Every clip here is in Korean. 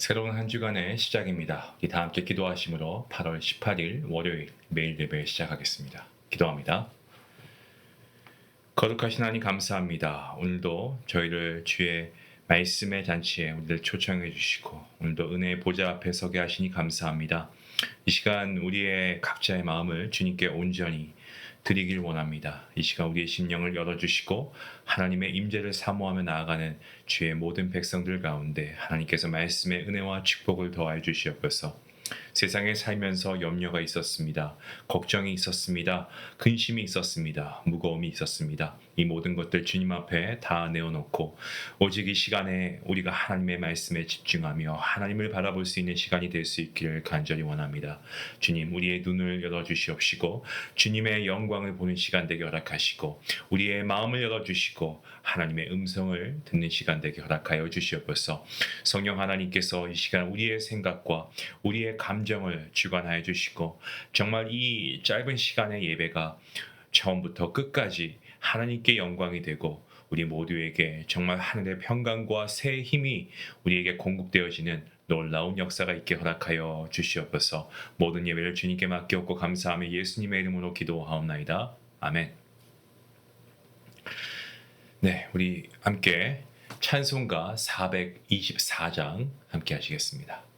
새로운 한 주간의 시작입니다. 우리 다 함께 기도하심으로 8월 18일 월요일 매일 예배 시작하겠습니다. 기도합니다. 거룩하신 하나님 감사합니다. 오늘도 저희를 주의 말씀의 잔치에 우리를 초청해 주시고 오늘도 은혜의 보좌 앞에 서게 하시니 감사합니다. 이 시간 우리의 각자의 마음을 주님께 온전히 드리길 원합니다. 이 시간 우리의 심령을 열어주시고 하나님의 임재를 사모하며 나아가는 주의 모든 백성들 가운데 하나님께서 말씀의 은혜와 축복을 더하여 주시옵소서. 세상에 살면서 염려가 있었습니다. 걱정이 있었습니다. 근심이 있었습니다. 무거움이 있었습니다. 이 모든 것들 주님 앞에 다 내어놓고 오직 이 시간에 우리가 하나님의 말씀에 집중하며 하나님을 바라볼 수 있는 시간이 될 수 있기를 간절히 원합니다. 주님, 우리의 눈을 열어주시옵시고 주님의 영광을 보는 시간 되게 허락하시고 우리의 마음을 열어주시고 하나님의 음성을 듣는 시간 되게 허락하여 주시옵소서. 성령 하나님께서 이 시간 우리의 생각과 우리의 감정을 주관하여 주시고 정말 이 짧은 시간의 예배가 처음부터 끝까지 하나님께 영광이 되고 우리 모두에게 정말 하늘의 평강과 새 힘이 우리에게 공급되어지는 놀라운 역사가 있게 허락하여 주시옵소서. 모든 예배를 주님께 맡기옵고 감사하며 예수님의 이름으로 기도하옵나이다. 아멘. 네, 우리 함께 찬송가 424장 함께 하시겠습니다.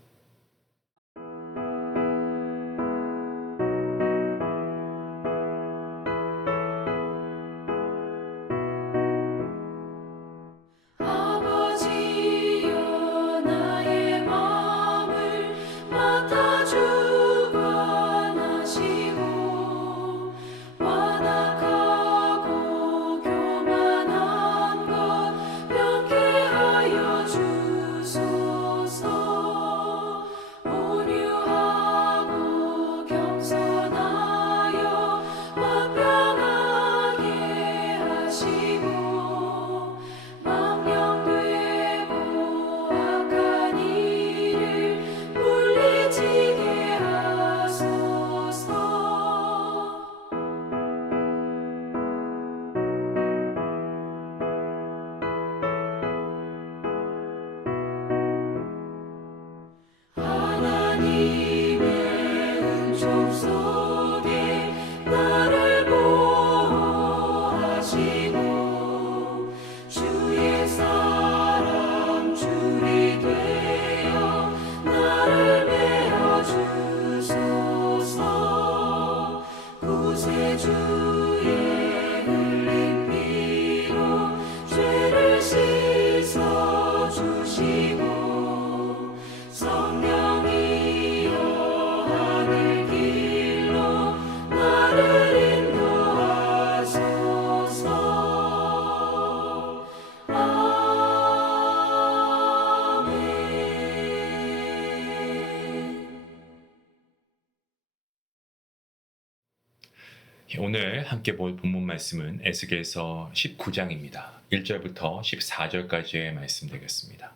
오늘 함께 볼 본문 말씀은 에스겔서 19장입니다. 1절부터 14절까지의 말씀 되겠습니다.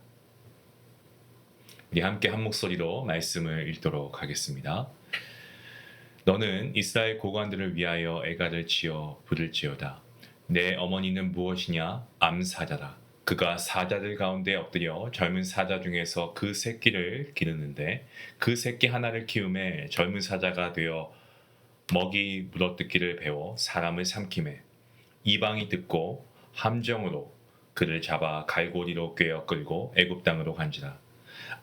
우리 함께 한 목소리로 말씀을 읽도록 하겠습니다. 너는 이스라엘 고관들을 위하여 애가를 지어 부를지어다. 내 어머니는 무엇이냐? 암사자라. 그가 사자들 가운데 엎드려 젊은 사자 중에서 그 새끼를 기르는데 그 새끼 하나를 키우매 젊은 사자가 되어 먹이 물어뜯기를 배워 사람을 삼키매 이방이 듣고 함정으로 그를 잡아 갈고리로 꿰어 끌고 애굽 땅으로 간지라.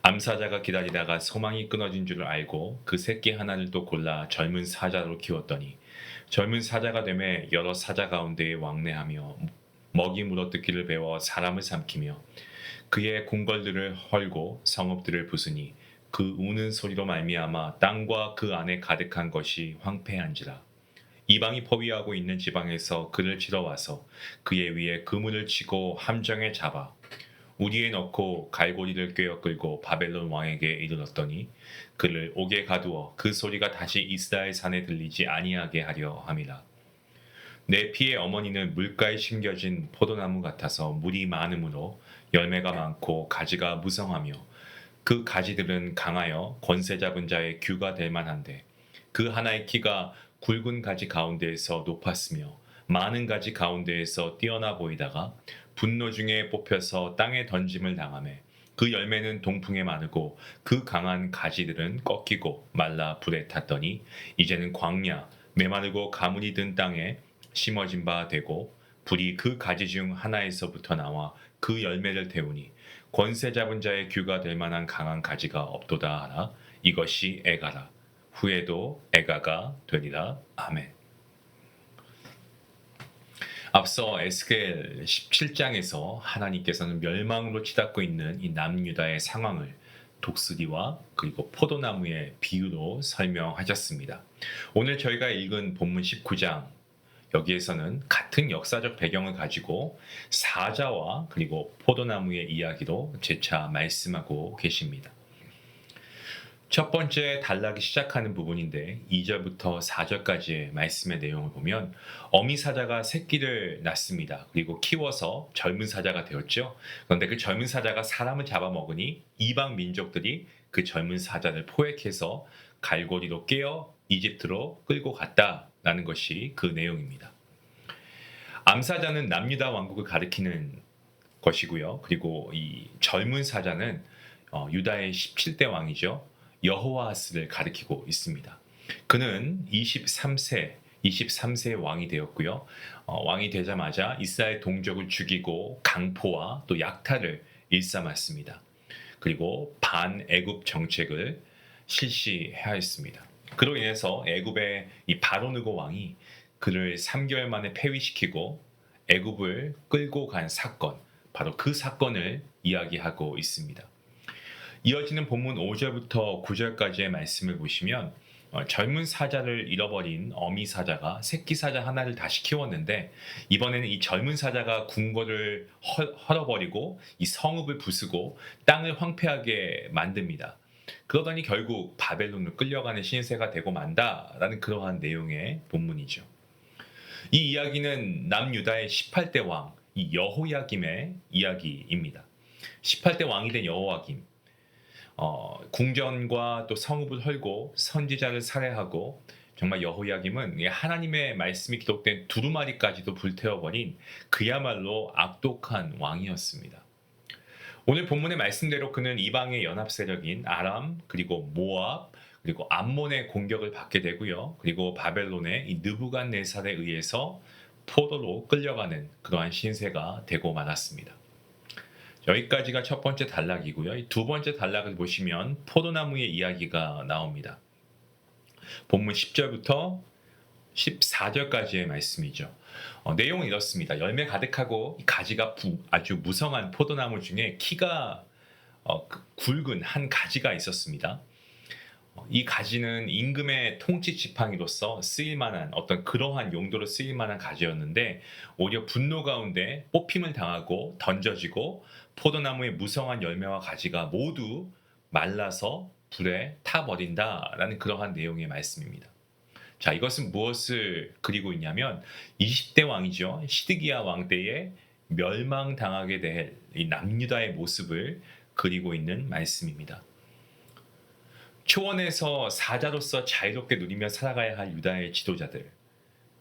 암사자가 기다리다가 소망이 끊어진 줄을 알고 그 새끼 하나를 또 골라 젊은 사자로 키웠더니 젊은 사자가 되매 여러 사자 가운데에 왕래하며 먹이 물어뜯기를 배워 사람을 삼키며 그의 궁궐들을 헐고 성읍들을 부수니 그 우는 소리로 말미암아 땅과 그 안에 가득한 것이 황폐한지라. 이방이 포위하고 있는 지방에서 그를 치러 와서 그의 위에 그물을 치고 함정에 잡아 우리에 넣고 갈고리를 꿰어 끌고 바벨론 왕에게 이르렀더니 그를 옥에 가두어 그 소리가 다시 이스라엘 산에 들리지 아니하게 하려 함이라. 내 피의 어머니는 물가에 심겨진 포도나무 같아서 물이 많으므로 열매가 많고 가지가 무성하며 그 가지들은 강하여 권세 잡은 자의 규가 될 만한데 그 하나의 키가 굵은 가지 가운데에서 높았으며 많은 가지 가운데에서 뛰어나 보이다가 분노 중에 뽑혀서 땅에 던짐을 당하매 그 열매는 동풍에 마르고 그 강한 가지들은 꺾이고 말라 불에 탔더니 이제는 광야 메마르고 가물이 든 땅에 심어진 바 되고 불이 그 가지 중 하나에서부터 나와 그 열매를 태우니 권세 잡은 자의 규가 될 만한 강한 가지가 없도다 하라. 이것이 애가라. 후에도 애가가 되리라. 아멘. 앞서 에스겔 17장에서 하나님께서는 멸망으로 치닫고 있는 이 남유다의 상황을 독수리와 그리고 포도나무의 비유로 설명하셨습니다. 오늘 저희가 읽은 본문 19장 여기에서는 같은 역사적 배경을 가지고 사자와 그리고 포도나무의 이야기로 재차 말씀하고 계십니다. 첫 번째 단락이 시작하는 부분인데 2절부터 4절까지의 말씀의 내용을 보면 어미 사자가 새끼를 낳습니다. 그리고 키워서 젊은 사자가 되었죠. 그런데 그 젊은 사자가 사람을 잡아먹으니 이방 민족들이 그 젊은 사자를 포획해서 갈고리로 깨어 이집트로 끌고 갔다라는 것이 그 내용입니다. 암사자는 남유다 왕국을 가리키는 것이고요. 그리고 이 젊은 사자는 유다의 17대 왕이죠. 여호아스를 가리키고 있습니다. 그는 23세 왕이 되었고요. 왕이 되자마자 이스라엘 동족을 죽이고 강포와 또 약탈을 일삼았습니다. 그리고 반애굽 정책을 실시하였습니다. 그로 인해서 애굽의 이 바로느고 왕이 그를 3개월 만에 폐위시키고 애굽을 끌고 간 사건, 바로 그 사건을 이야기하고 있습니다. 이어지는 본문 5절부터 9절까지의 말씀을 보시면 젊은 사자를 잃어버린 어미 사자가 새끼 사자 하나를 다시 키웠는데 이번에는 이 젊은 사자가 궁궐을 헐어버리고 이 성읍을 부수고 땅을 황폐하게 만듭니다. 그러더니 결국 바벨론으로 끌려가는 신세가 되고 만다라는 그러한 내용의 본문이죠. 이 이야기는 남유다의 18대 왕, 이 여호야김의 이야기입니다. 18대 왕이 된 여호야김, 궁전과 또 성읍을 헐고 선지자를 살해하고 정말 여호야김은 하나님의 말씀이 기록된 두루마리까지도 불태워버린 그야말로 악독한 왕이었습니다. 오늘 본문의 말씀대로 그는 이방의 연합 세력인 아람 그리고 모압 그리고 암몬의 공격을 받게 되고요. 그리고 바벨론의 이 느부갓네살에 의해서 포로로 끌려가는 그러한 신세가 되고 말았습니다. 여기까지가 첫 번째 단락이고요. 두 번째 단락을 보시면 포도나무의 이야기가 나옵니다. 본문 10절부터 14절까지의 말씀이죠. 내용은 이렇습니다. 열매 가득하고 가지가 아주 무성한 포도나무 중에 키가 굵은 한 가지가 있었습니다. 이 가지는 임금의 통치 지팡이로서 쓰일만한 어떤 그러한 용도로 쓰일만한 가지였는데 오히려 분노 가운데 뽑힘을 당하고 던져지고 포도나무의 무성한 열매와 가지가 모두 말라서 불에 타버린다라는 그러한 내용의 말씀입니다. 자, 이것은 무엇을 그리고 있냐면 20대 왕이죠. 시드기야 왕 때에 멸망당하게 될 이 남유다의 모습을 그리고 있는 말씀입니다. 초원에서 사자로서 자유롭게 누리며 살아가야 할 유다의 지도자들,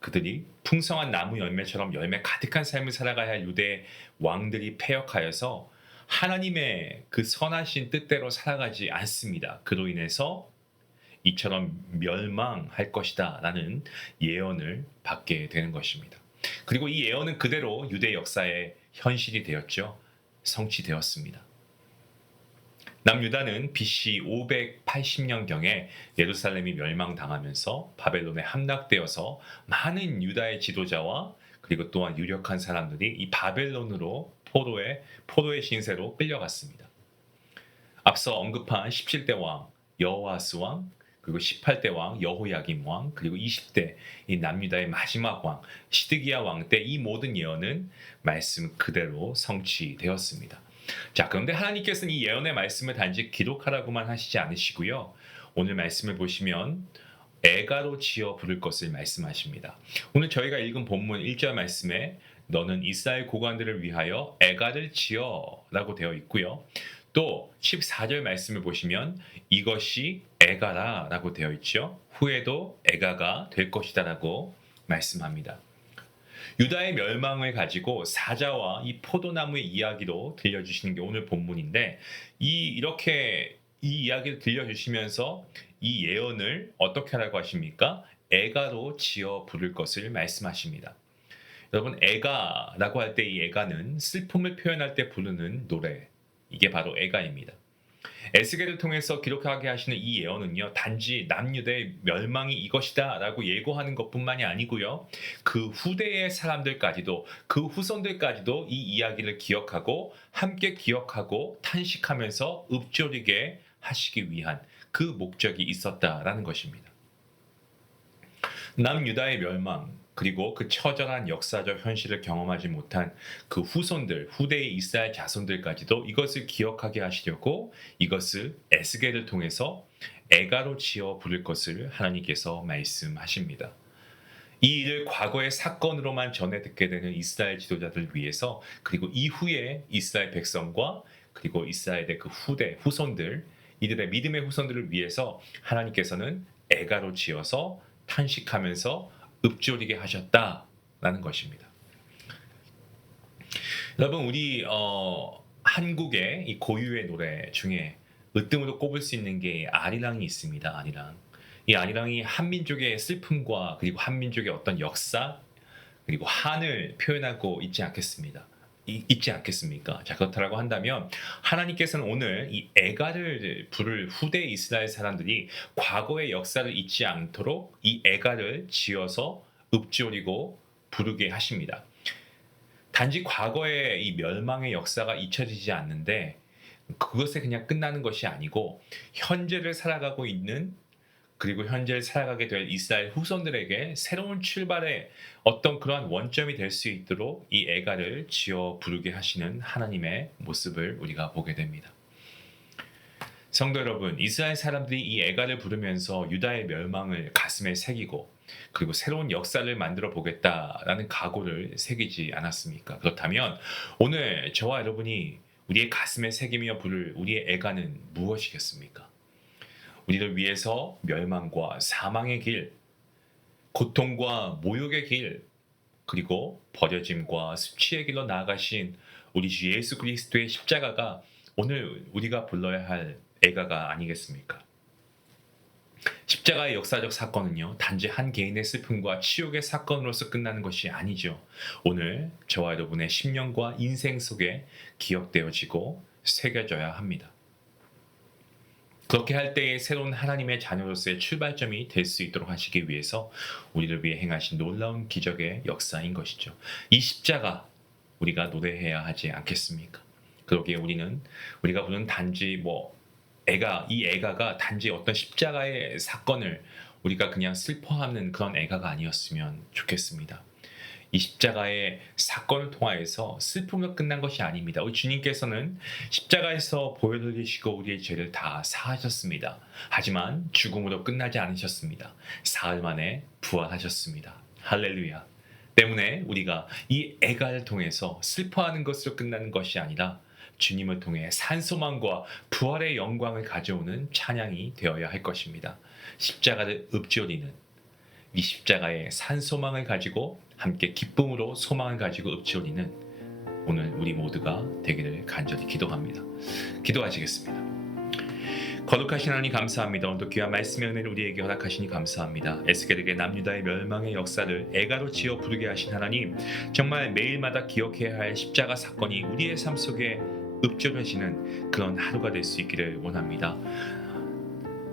그들이 풍성한 나무 열매처럼 열매 가득한 삶을 살아가야 할 유대의 왕들이 패역하여서 하나님의 그 선하신 뜻대로 살아가지 않습니다. 그로 인해서 이처럼 멸망할 것이다 라는 예언을 받게 되는 것입니다. 그리고 이 예언은 그대로 유대 역사의 현실이 되었죠. 성취되었습니다. 남유다는 BC 580년경에 예루살렘이 멸망당하면서 바벨론에 함락되어서 많은 유다의 지도자와 그리고 또한 유력한 사람들이 이 바벨론으로 포로의 신세로 끌려갔습니다. 앞서 언급한 17대 왕 여호아스 왕, 그리고 18대 왕 여호야김 왕, 그리고 20대 이 남유다의 마지막 왕 시드기야 왕 때 이 모든 예언은 말씀 그대로 성취되었습니다. 자, 그런데 하나님께서는 이 예언의 말씀을 단지 기록하라고만 하시지 않으시고요. 오늘 말씀을 보시면 애가로 지어 부를 것을 말씀하십니다. 오늘 저희가 읽은 본문 1절 말씀에 너는 이스라엘 고관들을 위하여 애가를 지어 라고 되어 있고요. 또 14절 말씀을 보시면 이것이 애가라 라고 되어 있죠. 후에도 애가가 될 것이다 라고 말씀합니다. 유다의 멸망을 가지고 사자와 이 포도나무의 이야기로 들려주시는 게 오늘 본문인데 이렇게 이 이야기를 들려주시면서 이 예언을 어떻게 하라고 하십니까? 애가로 지어 부를 것을 말씀하십니다. 여러분 애가라고 할 때 이 애가는 슬픔을 표현할 때 부르는 노래 이게 바로 애가입니다. 에스겔을 통해서 기록하게 하시는 이 예언은요 단지 남유다의 멸망이 이것이다 라고 예고하는 것뿐만이 아니고요 그 후대의 사람들까지도 그 후손들까지도 이 이야기를 기억하고 함께 기억하고 탄식하면서 읊조리게 하시기 위한 그 목적이 있었다라는 것입니다. 남유다의 멸망 그리고 그 처절한 역사적 현실을 경험하지 못한 그 후손들, 후대의 이스라엘 자손들까지도 이것을 기억하게 하시려고 이것을 에스겔을 통해서 애가로 지어 부를 것을 하나님께서 말씀하십니다. 이 일을 과거의 사건으로만 전해 듣게 되는 이스라엘 지도자들 위해서 그리고 이후에 이스라엘 백성과 그리고 이스라엘의 그 후대, 후손들, 이들의 믿음의 후손들을 위해서 하나님께서는 애가로 지어서 탄식하면서 읊조리게 하셨다라는 것입니다. 여러분 우리 한국의 이 고유의 노래 중에 으뜸으로 꼽을 수 있는 게 아리랑이 있습니다. 아리랑. 이 아리랑이 한민족의 슬픔과 그리고 한민족의 어떤 역사 그리고 한을 표현하고 있지 않겠습니까? 자 그렇다고 한다면 하나님께서는 오늘 이 애가를 부를 후대 이스라엘 사람들이 과거의 역사를 잊지 않도록 이 애가를 지어서 읊조리고 부르게 하십니다. 단지 과거의 이 멸망의 역사가 잊혀지지 않는데 그것에 그냥 끝나는 것이 아니고 현재를 살아가고 있는 그리고 현재를 살아가게 될 이스라엘 후손들에게 새로운 출발의 어떤 그러한 원점이 될 수 있도록 이 애가를 지어 부르게 하시는 하나님의 모습을 우리가 보게 됩니다. 성도 여러분, 이스라엘 사람들이 이 애가를 부르면서 유다의 멸망을 가슴에 새기고 그리고 새로운 역사를 만들어 보겠다라는 각오를 새기지 않았습니까? 그렇다면 오늘 저와 여러분이 우리의 가슴에 새기며 부를 우리의 애가는 무엇이겠습니까? 우리를 위해서 멸망과 사망의 길, 고통과 모욕의 길, 그리고 버려짐과 수치의 길로 나아가신 우리 주 예수 그리스도의 십자가가 오늘 우리가 불러야 할 애가가 아니겠습니까? 십자가의 역사적 사건은요, 단지 한 개인의 슬픔과 치욕의 사건으로서 끝나는 것이 아니죠. 오늘 저와 여러분의 심령과 인생 속에 기억되어지고 새겨져야 합니다. 그렇게 할 때에 새로운 하나님의 자녀로서의 출발점이 될 수 있도록 하시기 위해서 우리를 위해 행하신 놀라운 기적의 역사인 것이죠. 이 십자가 우리가 노래해야 하지 않겠습니까? 그러기에 우리가 부르는 단지 이 애가가 단지 어떤 십자가의 사건을 우리가 그냥 슬퍼하는 그런 애가가 아니었으면 좋겠습니다. 이 십자가의 사건을 통하여서 슬픔으로 끝난 것이 아닙니다. 우리 주님께서는 십자가에서 보혈흘리시고 우리의 죄를 다 사하셨습니다. 하지만 죽음으로 끝나지 않으셨습니다. 사흘 만에 부활하셨습니다. 할렐루야. 때문에 우리가 이 애가를 통해서 슬퍼하는 것으로 끝나는 것이 아니라 주님을 통해 산소망과 부활의 영광을 가져오는 찬양이 되어야 할 것입니다. 십자가를 읊조리는 이 십자가의 산소망을 가지고 함께 기쁨으로 소망을 가지고 읊조리는 오늘 우리 모두가 되기를 간절히 기도합니다. 기도하시겠습니다. 거룩하신 하나님 감사합니다. 오늘도 귀한 말씀의 은혜를 우리에게 허락하시니 감사합니다. 에스겔에게 남유다의 멸망의 역사를 애가로 지어 부르게 하신 하나님, 정말 매일마다 기억해야 할 십자가 사건이 우리의 삶 속에 읊조려지는 그런 하루가 될 수 있기를 원합니다.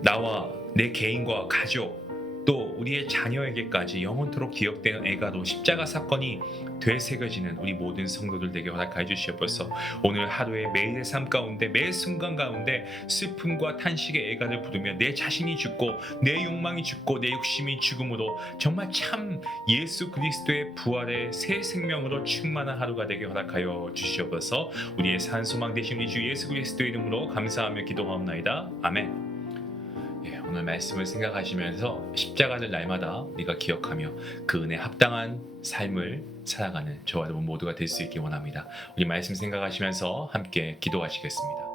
나와 내 개인과 가족 또 우리의 자녀에게까지 영원토록 기억되는 애가로 십자가 사건이 되새겨지는 우리 모든 성도들 되게 허락하여 주시옵소서. 오늘 하루의 매일의 삶 가운데 매 순간 가운데 슬픔과 탄식의 애가를 부르며 내 자신이 죽고 내 욕망이 죽고 내 욕심이 죽음으로 정말 참 예수 그리스도의 부활의 새 생명으로 충만한 하루가 되게 허락하여 주시옵소서. 우리의 산소망 되신 우리 주 예수 그리스도의 이름으로 감사하며 기도하옵나이다. 아멘. 오늘 말씀을 생각하시면서 십자가를 날마다 우리가 기억하며 그 은혜 합당한 삶을 살아가는 저와 여러분 모두가 될 수 있기 원합니다. 우리 말씀 생각하시면서 함께 기도하시겠습니다.